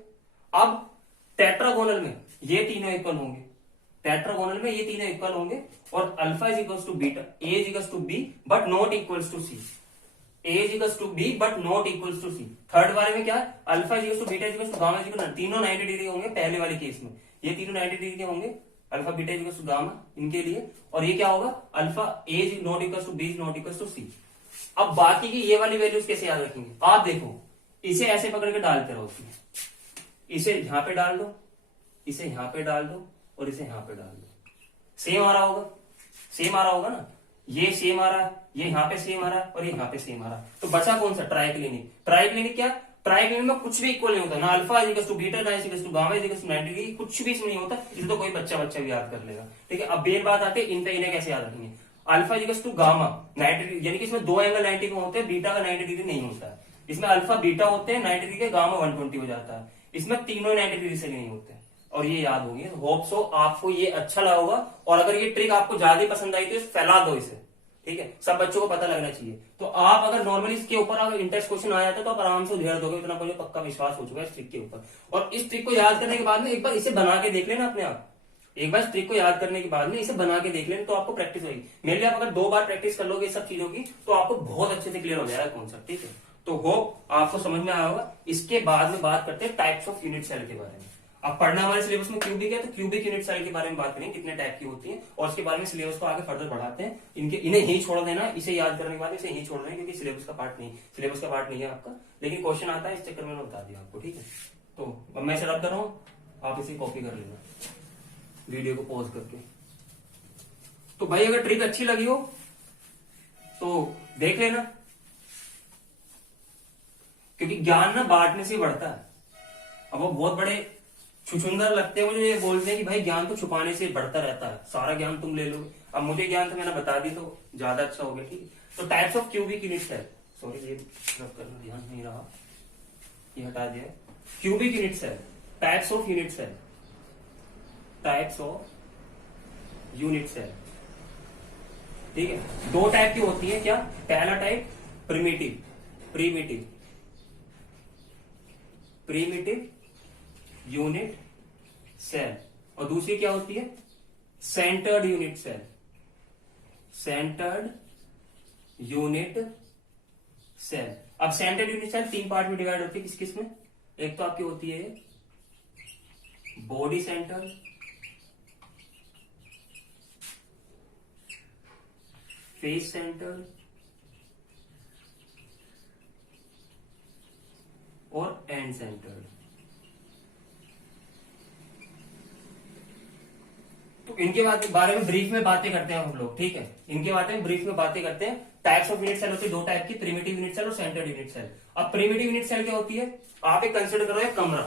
अब टेट्रागोनल में ये तीनों इक्वल होंगे, टेट्रागोनल में ये तीनों इक्वल होंगे, और alpha equals to beta, A equals to B but not equals to C, A equals to B but not equals to C. Third वाले में क्या है, alpha equals to beta equals to gamma equals, तीनों 90 डिग्री होंगे पहले वाले केस में, ये तीनों 90 डिग्री के होंगे, alpha beta equals to gamma इनके लिए, और ये क्या होगा, alpha a not equals to b not equals to c. अब बाकी की ये वाली वैल्यूज कैसे याद रखेंगे, आप देखो, इसे ऐसे पकड़ के डालते रहो, इसे यहां पे डाल दो, इसे यहां पे डाल दो, और इसे यहां पे डाल दो, सेम आ रहा होगा, सेम आ रहा होगा ना, ये सेम आ रहा है, ये यहाँ पे सेम आ रहा है, और ये यहाँ पे सेम आ रहा है, तो बचा कौन सा, ट्राइक्लिनिक। ट्राइक्लिनिक क्या, ट्राइक्लिनिक में कुछ भी इक्वल नहीं होता, ना अल्फा इजिकल्स टू बीटा, ना equals to gamma equals to 90 degree, कुछ भी इसमें नहीं होता, इसे तो कोई बच्चा भी याद कर लेगा, ठीक है। अब बेर बात आती है इन पे, इन्हें कैसे याद रखेंगे, alpha equals to gamma 90 degree, यानी कि इसमें दो एंगल 90 पे होते हैं, बीटा का 90 डिग्री नहीं होता है, इसमें अल्फा बीटा होते हैं 90 डिग्री के, गामा 120 हो जाता है, इसमें तीनों 90 डिग्री से नहीं होते, और ये याद होगी। होप सो आपको ये अच्छा लगा होगा, और अगर ये ट्रिक आपको ज्यादा पसंद आई तो फैला दो इसे, ठीक है, सब बच्चों को पता लगना चाहिए। तो आप अगर नॉर्मली इसके ऊपर अगर इंटरेस्ट क्वेश्चन आ जाता है तो आप आराम से उधेड़ दोगे, इतना मुझे पक्का विश्वास हो चुका है इस ट्रिक के ऊपर। और इस ट्रिक को याद करने के बाद में एक बार इसे बना के देख लेना अपने आप, एक बार इस ट्रिक को याद करने के बाद में इसे बना के देख लेना, तो आपको प्रैक्टिस होगी। मेरे लिए आप अगर 2 बार प्रैक्टिस कर लोगे सब चीजों की, तो आपको बहुत अच्छे से क्लियर हो जाएगा कॉन्सेप्ट, ठीक है। तो होप आपको समझ में आया होगा। इसके बाद में बात करते हैं टाइप्स ऑफ यूनिट सेल के बारे में। अब पढ़ना हमारे सिलेबस में क्यूबिक है, तो क्यूबिक यूनिट सेल के बारे में बात करेंगे, कितने टाइप की होती है, और उसके बारे में सिलेबस को आगे फर्दर बढ़ाते हैं। इन्हें ही छोड़ देना, इसे याद करने के बाद इसे ही छोड़ देना, क्योंकि सिलेबस का पार्ट नहीं है आपका, लेकिन क्वेश्चन आता है, इस चक्कर में बता दिया आपको, ठीक है। तो मैं इसे रब कर रहा हूं, आप इसे कॉपी कर लेना वीडियो को पॉज करके। तो भाई अगर ट्रिक अच्छी लगी हो तो देख लेना, क्योंकि ज्ञान ना बांटने से बढ़ता है, अब वो बहुत बड़े छुछुंदर लगते हैं मुझे, ये बोलते हैं कि भाई ज्ञान तो छुपाने से बढ़ता रहता है, सारा ज्ञान तुम ले लो। अब मुझे ज्ञान तो मैंने बता दी तो ज्यादा अच्छा हो गया, ठीक है। तो टाइप्स ऑफ क्यूबिक यूनिट्स है, सॉरी ये रब करना ध्यान नहीं रहा, ये हटा दिया। क्यूबिक यूनिट्स है, टाइप्स ऑफ यूनिट्स है, टाइप्स ऑफ यूनिट्स है, ठीक है। दो टाइप की होती है क्या, पहला type primitive, primitive, primitive unit cell, और दूसरी क्या होती है, centred unit cell, centred unit cell. अब सेंटर्ड यूनिट सेल तीन पार्ट में डिवाइड होती है, किस किस में, एक तो आपकी होती है बॉडी सेंटर, फेस सेंटर और एंड सेंटर। तो इनके बारे में ब्रीफ में बातें करते हैं हम लोग, ठीक है। इनके बारे में ब्रीफ में बातें करते हैं। टाइप्स ऑफ यूनिट सेल होती है दो टाइप की, प्रिमिटिव यूनिट सेल और सेंटर्ड यूनिट सेल। अब प्रिमिटिव यूनिट सेल क्या होती है, आप एक कंसिडर करो एक कमरा,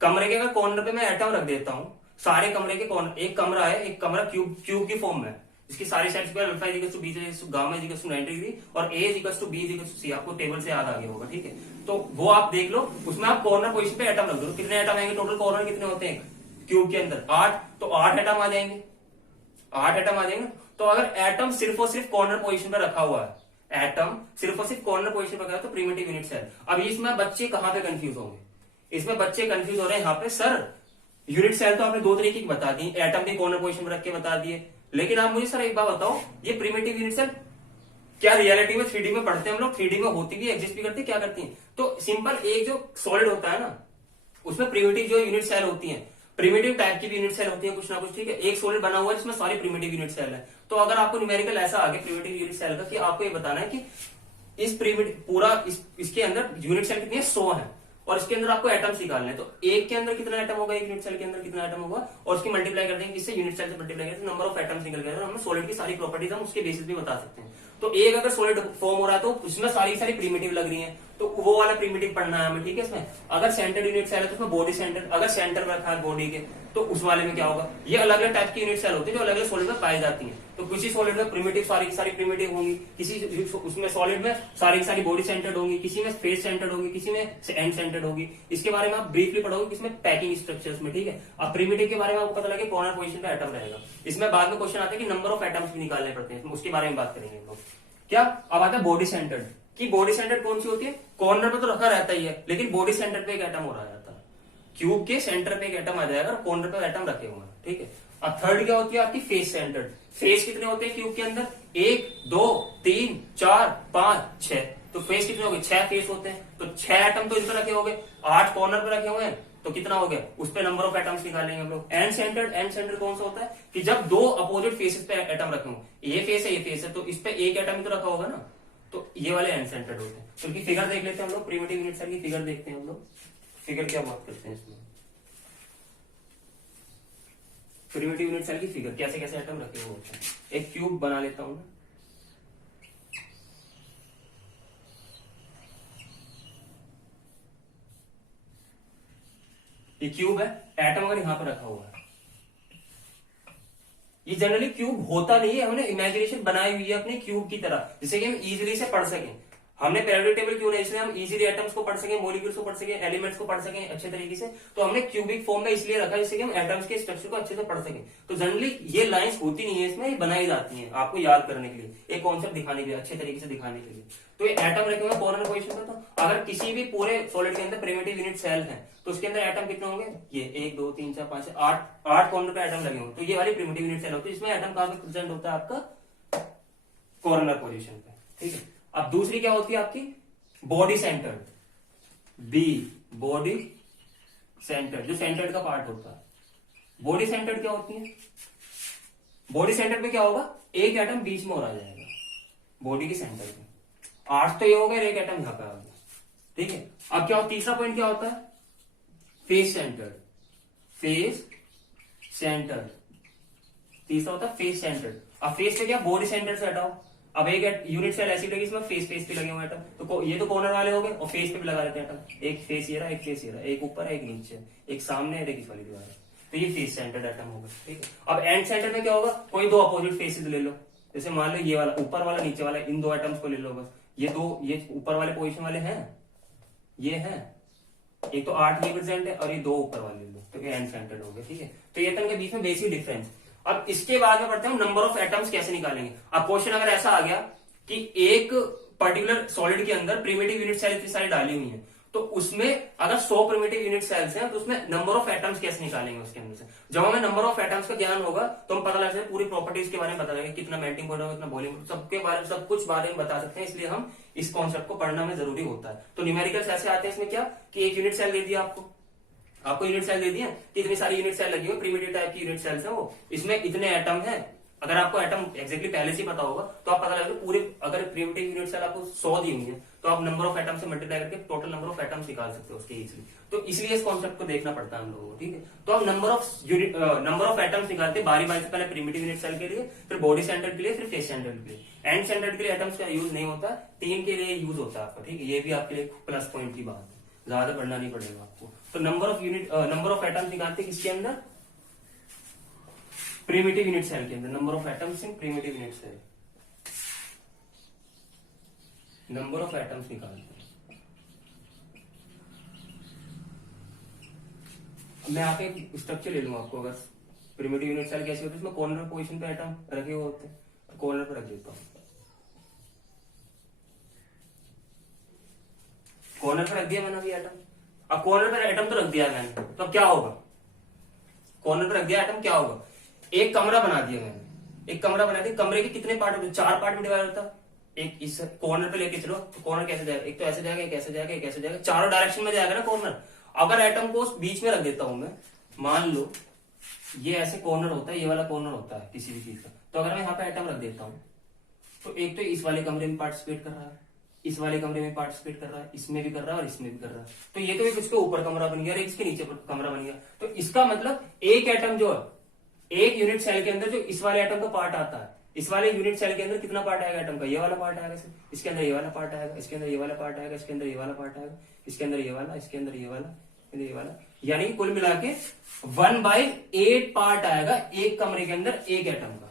कमरे के अगर कॉर्नर पे मैं एटम रख देता हूं, सारे कमरे के कॉर्नर, एक कमरा है, एक कमरा क्यूब की फॉर्म में, इसकी सारी साइड्स पे alpha equal to b equal to gamma equal to 90 degree और a equal to b equal to c, आपको टेबल से याद आ गया होगा, ठीक है। तो वो आप देख लो, उसमें आप कॉर्नर पोजीशन पे एटम रख दो, कितने एटम आएंगे टोटल, कॉर्नर कितने होते हैं क्यूब के अंदर, 8, तो 8 एटम आ जाएंगे, 8 एटम आ जाएंगे। तो अगर एटम सिर्फ और सिर्फ कॉर्नर पोजीशन पर रखा हुआ है, एटम सिर्फ और सिर्फ कॉर्नर पोजीशन पर रखा है, तो प्रिमिटिव यूनिट सेल। अब इसमें बच्चे कहां पे कंफ्यूज होंगे, इसमें बच्चे कंफ्यूज हो रहे हैं यहाँ पे, सर यूनिट सेल तो आपने दो तरीके की बता दी, एटम भी कॉर्नर पोजीशन पर रख के बता दिए, लेकिन आप मुझे सर एक बात बताओ, ये प्रिमिटिव यूनिट सेल क्या रियलिटी में 3D में पढ़ते हैं हम लोग, 3D में होती भी, एग्जिस्ट भी करती है, क्या करती है। तो सिंपल एक जो सॉलिड होता है ना, उसमें प्रिमिटिव जो यूनिट सेल होती है, प्रिमिटिव टाइप की भी यूनिट सेल होती है कुछ ना कुछ, ठीक है। एक सॉलिड बना हुआ है जिसमें सारी प्रिमिटिव यूनिट सेल है। तो अगर आपको न्यूमेरिकल ऐसा आगे प्रिमिटिव यूनिट सेल का, कि आपको ये बताना है कि इस प्रिमिटिव पूरा इसके अंदर यूनिट सेल कितनी है, 100 है, और इसके अंदर आपको एटम्स निकालने हैं। तो एक के अंदर कितना एटम होगा, एक यूनिट सेल के अंदर कितना एटम होगा, और उसकी मल्टीप्लाई कर देंगे, किससे, यूनिट सेल से मल्टीप्लाई करते हैं, नंबर ऑफ एटम्स निकल गए, हम सॉलिड की सारी प्रॉपर्टीज हम उसके बेसिस पे बता सकते हैं। तो एक अगर सॉलिड फॉर्म हो रहा है तो उसमें सारी सारी प्रिमिटिव लग रही है, तो वो वाला प्रिमिटिव पढ़ना है हमें, ठीक है। इसमें अगर सेंटर्ड यूनिट सेल है तो उसमें बॉडी सेंटर, अगर सेंटर रखा है बॉडी के, तो उस वाले में क्या होगा, ये अलग अलग टाइप की यूनिट सेल होती है जो अलग अलग सॉलिड में पाई जाती है। तो किसी सॉलिड में प्रिमिटिव सारी की सारी प्रिमिटिव होंगी, किसी उसमें सॉलिड में सारी की सारी बॉडी सेंटर्ड होंगी, किसी में फेस सेंटर्ड होगी, किसी में एंड सेंटर्ड होगी। इसके बारे में आप ब्रीफली पढ़ोगे किसमें, पैकिंग स्ट्रक्चर्स में, ठीक है। अब प्रिमिटिव के बारे में आपको पता लगे कॉर्नर पोजीशन पे एटम रहेगा। इसमें बाद में क्वेश्चन आते हैं कि नंबर ऑफ एटम्स भी निकालने पड़ते हैं, उसके बारे में बात करेंगे हम लोग। क्या अब आता है बॉडी सेंटर्ड, की बॉडी सेंटर्ड कौन सी होती है, कॉर्नर पे तो रखा रहता ही है, लेकिन बॉडी सेंटर पे एक एटम हो रहा जाता है, क्यूब के सेंटर पे एक एटम आ जाएगा और कॉर्नर पे एटम रखे हुए हैं, ठीक है। अब थर्ड क्या होती है आपकी, फेस सेंटर्ड। फेस कितने होते हैं क्यूब के अंदर, 1 2 3 4 5 6, तो फेस कितने हो गए, 6 फेस होते हैं, तो 6 एटम तो इस पर रखे हो गए, 8 कॉर्नर पे रखे हुए हैं, तो कितना हो गया, उस पे नंबर ऑफ एटम्स निकालेंगे हम लोग। एंड सेंटर्ड कौन सा होता है, कि जब दो अपोजिट फेसेस पे एटम रखे हों, ये फेस है ये फेस है, तो इस पे एक एटम तो रखा होगा ना, तो ये वाले एंड सेंटर्ड होते हैं। तो इनकी फिगर देख लेते हैं हम लोग, प्रिमिटिव यूनिट सेल की फिगर देखते हैं हम लोग, फिगर क्या बात करते हैं इसमें, प्रिमिटिव यूनिट सेल की फिगर, कैसे कैसे एटम रखे हुए होते हैं। एक क्यूब बना लेता हूं मैं, ये क्यूब है, एटम अगर यहां पर रखा हुआ है, ये जनरली क्यूब होता नहीं है, हमने इमेजिनेशन बनाई हुई है अपने क्यूब की तरह, जिससे कि हम इजीली से पढ़ सकें। हमने पीरियोडिक टेबल क्यों नहीं, इसलिए हम इजीली एटम्स को पढ़ सकें, मॉलिक्यूल्स को पढ़ सकें, एलिमेंट्स को पढ़ सकें अच्छे तरीके से। तो हमने क्यूबिक फॉर्म में इसलिए रखा जिससे कि हम एटम्स के स्ट्रक्चर को अच्छे से पढ़ सकें। तो जनरली ये लाइंस होती नहीं है इसमें, ये बनाई जाती हैं आपको याद करने के लिए, एक कॉन्सेप्ट दिखाने के लिए, अच्छे तरीके से दिखाने के लिए। तो ये एटम रखे हुए कॉर्नर पोजीशन पर, तो अगर किसी भी पूरे सॉलिड के अंदर प्रिमिटिव यूनिट सेल है तो उसके अंदर एटम कितने होंगे, ये 1 2 3 4 5 8 कॉर्नर पे एटम लगे होंगे, तो ये वाली प्रिमिटिव यूनिट सेल होती है। इसमें एटम कहां पे प्रेजेंट होता है आपका, कॉर्नर पोजीशन पे, ठीक है। अब दूसरी क्या होती है आपकी, body centred, B body centred, जो सेंटर्ड का पार्ट होता है। बॉडी सेंटर्ड क्या होती है, बॉडी सेंटर पे क्या होगा, एक एटम बीच में और आ जाएगा बॉडी के सेंटर में, 8 तो ये हो गया, एक एटम यहां पे आ गया, ठीक है। अब क्या होता, तीसरा पॉइंट क्या होता है, फेस सेंटर्ड, फेस सेंटर्ड, तीसरा होता है फेस सेंटर्ड। अब फेस पे क्या, बॉडी सेंटर से हटाओ, अब एक यूनिट सेल ऐसी लगी इसमें फेस फेस पे लगे हुए एटम, तो ये तो कॉर्नर वाले हो गए और फेस पे भी लगा देते हैं एटम। एक फेस ये रहा, एक फेस ये रहा, एक ऊपर है एक नीचे, एक सामने है एक इस वाली दीवार है, तो ये फेस सेंटर्ड एटम होगा। ठीक है, अब एंड सेंटर में क्या होगा, कोई दो अपोजिट फेसेस ले लो, जैसे मान लो ये वाला ऊपर वाला नीचे वाला, इन दो एटम्स को ले लो बस। ये दो, ये ऊपर वाले पोजीशन वाले हैं, ये है, एक तो 8 रिप्रेजेंट है और ये दो ऊपर वाले लो, तो ये एंड सेंटर्ड हो गया। ठीक है, तो ये एटम के बीच में बेसिक डिफरेंस। अब इसके बाद में पढ़ते हैं नंबर ऑफ एटम्स कैसे निकालेंगे। अब क्वेश्चन अगर ऐसा आ गया कि एक पर्टिकुलर सॉलिड के अंदर प्रिमिटिव यूनिट सेल इतनी सारी डाली हुई है, तो उसमें अगर 100 प्रिमिटिव यूनिट सेल्स हैं तो उसमें नंबर ऑफ एटम्स कैसे निकालेंगे उसके अंदर से। जब हमें नंबर ऑफ एटम्स का ज्ञान होगा तो हम पता लग सकते हैं पूरी प्रॉपर्टीज के बारे में, पता लगेगा कितना मेल्टिंग पॉइंट होगा, कितना बॉइलिंग, सबके बारे में सब कुछ बारे में बता सकते हैं। इसलिए हम इस कॉन्सेप्ट को पढ़ना में जरूरी होता है। तो न्यूमेरिकल्स ऐसे आते हैं इसमें क्या कि एक यूनिट सेल दे दिया आपको यूनिट सेल दे दिया कि इतनी सारी यूनिट सेल लगी हुई, प्रिमिटिव टाइप की यूनिट सेल्स है वो, इसमें इतने एटम है। अगर आपको एटम एक्जेक्टली पहले से पता होगा तो आप पता लगेगा पूरे, अगर प्रिमिटिव यूनिट सेल आपको 100 दी हुई है तो आप नंबर ऑफ एटम से मल्टीप्लाई करके टोटल नंबर ऑफ एटम्स निकाल सकते हो उसके इजीली। तो इसलिए इस कॉन्सेप्ट को देखना पड़ता है हम लोगों को। ठीक है, तो हम नंबर ऑफ एटम्स निकालते हैं बारी बारी से, पहले प्रिमिटिव यूनिट सेल के लिए, फिर बॉडी सेंटर्ड के लिए, फिर फेस सेंटर्ड के लिए। एंड सेंटर्ड के लिए एटम्स का यूज नहीं होता, 3 के लिए यूज होता है आपका। ठीक है, ये भी आपके लिए प्लस पॉइंट की बात है, ज्यादा पढ़ना नहीं पड़ेगा आपको। तो नंबर ऑफ एटम्स निकालते किसके अंदर, प्रिमिटिव यूनिट सेल के अंदर। Number of atoms in primitive unit cell, number of atoms निकालते हैं। मैं यहाँ पे एक स्ट्रक्चर ले लूंगा आपको, अगर प्रिमिटिव यूनिट सेल कैसे होते हैं, इसमें कॉर्नर पोजीशन पे एटम रखे हुए होते हैं, तो कॉर्नर पर रख देता हूं, कॉर्नर पर रख दिया मैंने अभी एटम। अब कॉर्नर पर एटम तो रख दिया मैंने, तो अब क्या होगा, कॉर्नर पर रख दिया एटम, क्या होगा, एक कमरा बना दिया मैंने, एक कमरा बना दिया, कमरे के कितने पार्ट होते हैं, 4 पार्ट में डिवाइड होता है। एक इस कॉर्नर पे लेके चलो तो कॉर्नर कैसे जाएगा, एक तो ऐसे जाएगा, एक ऐसे जाएगा, एक ऐसे जाएगा, चारों डायरेक्शन में जाएगा ना कॉर्नर। अगर एटम को बीच में रख देता हूं मैं, मान लो ये ऐसे कॉर्नर होता है, ये वाला कॉर्नर होता है किसी भी चीज का, तो अगर मैं यहाँ पे एटम रख देता हूँ तो एक तो इस वाले कमरे में पार्टिसिपेट कर रहा है, इस वाले कमरे में पार्टिसिपेट कर रहा है, इसमें भी कर रहा है और इसमें भी कर रहा है, तो ये तो एक इसके ऊपर कमरा बन गया और इसके नीचे कमरा बन गया। तो इसका मतलब एक एटम जो है, एक यूनिट सेल के अंदर जो इस वाले एटम का पार्ट आता है, इस वाले यूनिट सेल के अंदर कितना पार्ट आएगा एटम का, ये वाला पार्ट आएगा, इसके अंदर ये वाला पार्ट आएगा, इसके अंदर ये वाला पार्ट आएगा, इसके अंदर ये वाला पार्ट आएगा, इसके अंदर ये वाला, इसके अंदर ये वाला, ये वाला, यानी कुल मिला के 1/8 पार्ट आएगा एक कमरे के अंदर एक एटम का।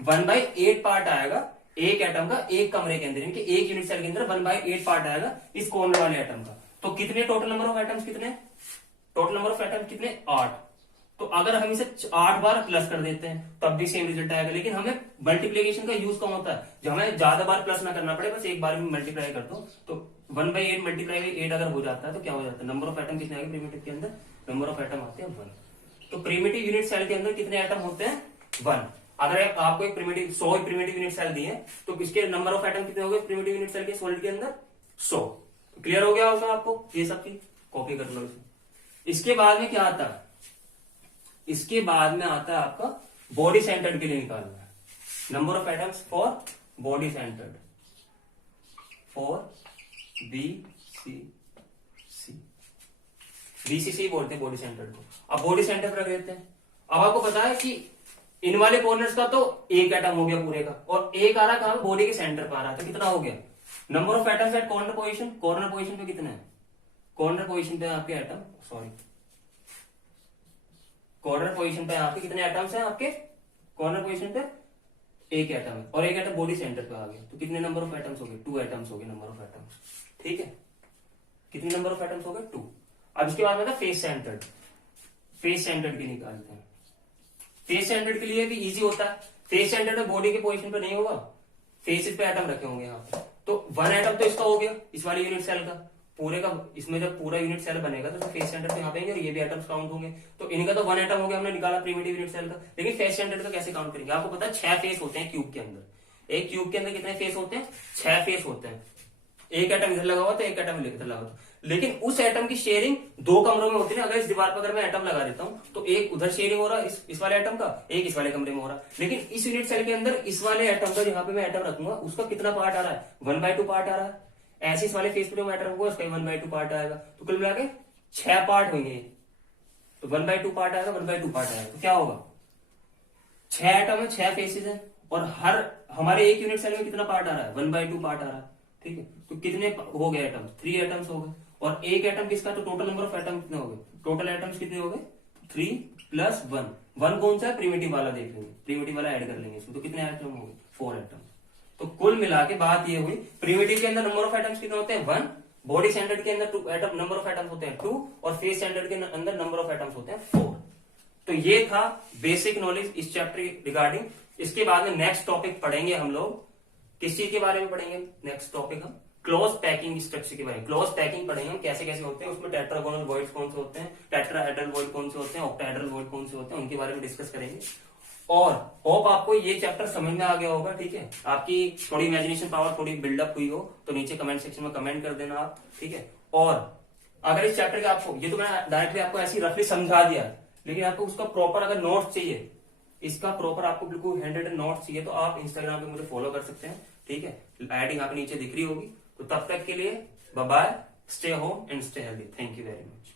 1/8 पार्ट आएगा एक एटम का एक कमरे के अंदर, यानी कि एक यूनिट सेल के अंदर 1/8 पार्ट आएगा इस कॉर्नर वाले एटम का। तो कितने टोटल नंबर ऑफ एटम्स कितने, टोटल नंबर ऑफ एटम्स कितने, 8। तो अगर हम इसे 8 बार प्लस कर देते हैं तब भी सेम रिजल्ट आएगा, लेकिन हमें मल्टीप्लीकेशन का यूज कम होता है, जब हमें ज्यादा बार प्लस ना करना पड़े, बस एक बार में मल्टीप्लाई कर दो। तो 1/8 मल्टीप्लाई बाई 8 अगर हो जाता है तो क्या हो जाता है, नंबर ऑफ एटम कितने आएंगे प्रिमिटिव के अंदर, नंबर ऑफ एटम आते हैं 1। तो प्रिमिटिव यूनिट सेल के अंदर कितने एटम होते हैं, 1। अगर आपको एक प्रिमिटिव 100 प्रिमिटिव यूनिट सेल दिए तो इसके नंबर ऑफ एटम कितने हो गए प्रिमिटिव यूनिट सेल के सॉलिड के अंदर, 100। क्लियर हो गया होगा आपको, ये सब चीज कॉपी कर लो इसे। इसके बाद में क्या आता है, इसके बाद में आता है आपका बॉडी सेंटर्ड के लिए निकालना है, number of atoms for body centred, for BCC बोलते हैं बॉडी सेंटर्ड को। अब बॉडी सेंटर पर रख देते हैं। अब आपको पता है कि इन वाले कॉर्नर्स का तो एक एटम हो गया पूरे का, और एक आ रहा कहां, बॉडी के सेंटर पर आ रहा है, तो कितना हो गया, number of atoms at corner position, corner position पे कितने हैं, कॉर्नर पोजीशन पे आपके एटम, सॉरी कॉर्नर पोजीशन पे आपके कितने एटम्स हैं, आपके कॉर्नर पोजीशन पे एक एटम है, और एक एटम बॉडी सेंटर पे आ गया, तो कितने नंबर ऑफ एटम्स हो गए, 2 एटम्स हो गए नंबर ऑफ एटम्स। ठीक है, कितने नंबर ऑफ एटम्स हो गए, 2। अब इसके बाद में फेस सेंटर्ड, फेस सेंटर्ड की निकालते हैं। फेस सेंटर्ड के लिए भी इजी होता है, फेस सेंटर्ड में बॉडी के पोजीशन पे नहीं होगा, फेसेस पे एटम रखे होंगे यहाँ पे, तो 1 एटम तो इसका हो गया इस वाले यूनिट सेल का पूरे का, इसमें जब पूरा यूनिट सेल बनेगा तो फेस सेंटर पे यहाँ पे और ये भी एटम्स काउंट होंगे, तो इनका तो 1 एटम हो गया, हमने निकाला प्रिमिटिव यूनिट सेल का। लेकिन फेस सेंटर का कैसे काउंट करेंगे, आपको पता है 6 फेस होते हैं क्यूब के अंदर, एक क्यूब के अंदर कितने फेस होते हैं, 6 फेस होते हैं। एक एटम इधर लगा हुआ तो एक एटम इधर लगा हुआ, लेकिन उस एटम की शेयरिंग 2 कमरों में होती है। अगर इस दीवार पर अगर मैं एटम लगा देता हूं तो एक उधर शेयरिंग हो रहा है इस वाले एटम का, एक इस वाले कमरे में हो रहा है, लेकिन इस यूनिट सेल के अंदर इस वाले एटम का जहां पे मैं एटम रखूंगा उसका कितना पार्ट आ रहा है, 1/2 पार्ट आ रहा है। ऐसे इस वाले फेस पे जो मैटर होगा उसका 1/2 पार्ट आएगा, तो कुल मिला के 6 पार्ट होंगे, तो 1/2 पार्ट आएगा, 1/2 पार्ट आएगा, तो क्या होगा, 6 एटम है, 6 फेसेस है, और हर हमारे एक यूनिट सेल में कितना पार्ट आ रहा है, 1/2 पार्ट आ रहा है, ठीक है। तो कितने हो गए एटम्स, 3 एटम्स हो गए। और एक एटम किसका, तो टोटल नंबर ऑफ एटम कितने हो गए, टोटल एटम्स कितने हो गए 3 + 1। 1 कौन सा है, प्रिमिटिव वाला देख लेंगे, प्रिमिटिव वाला ऐड कर लेंगे इसमें, तो कितने एटम हो गए 4 एटम। तो कुल मिला के बात ये हुई, प्रिमिटिव के अंदर नंबर ऑफ एटम्स कितने होते हैं 1, बॉडी स्टैंडर्ड के अंदर एटम नंबर ऑफ एटम्स होते हैं 2, और फेस स्टैंडर्ड के अंदर नंबर ऑफ एटम्स होते हैं 4। तो ये था बेसिक नॉलेज इस चैप्टर रिगार्डिंग। इसके बाद में नेक्स्ट टॉपिक पढ़ेंगे हम लोग, किस चीज के बारे में पढ़ेंगे, नेक्स्ट टॉपिक हम क्लोज पैकिंग स्ट्रक्चर के बारे में, क्लोज पैकिंग पढ़ेंगे हम कैसे कैसे होते हैं, उसमें टेट्रागोनल वॉइड्स कौन से होते हैं, टेट्राहेड्रल वॉइड कौन से होते हैं, ऑक्टाहेड्रल वॉइड कौन से होते हैं, उनके बारे में डिस्कस करेंगे। और होप आपको ये चैप्टर समझ में आ गया होगा, ठीक है। आपकी थोड़ी इमेजिनेशन पावर थोड़ी बिल्डअप हुई हो तो नीचे कमेंट सेक्शन में कमेंट कर देना आप, ठीक है। और अगर इस चैप्टर का आपको, ये तो मैंने डायरेक्टली आपको ऐसी रफली समझा दिया, लेकिन आपको उसका प्रॉपर अगर नोट्स चाहिए, इसका प्रॉपर आपको बिल्कुल हैंड रिटन नोट्स चाहिए, तो आप इंस्टाग्राम पे मुझे फॉलो कर सकते हैं, ठीक है। आईडी यहाँ पे नीचे दिख रही होगी। तो तब तक के लिए bye bye, stay home and stay healthy. Thank you very much.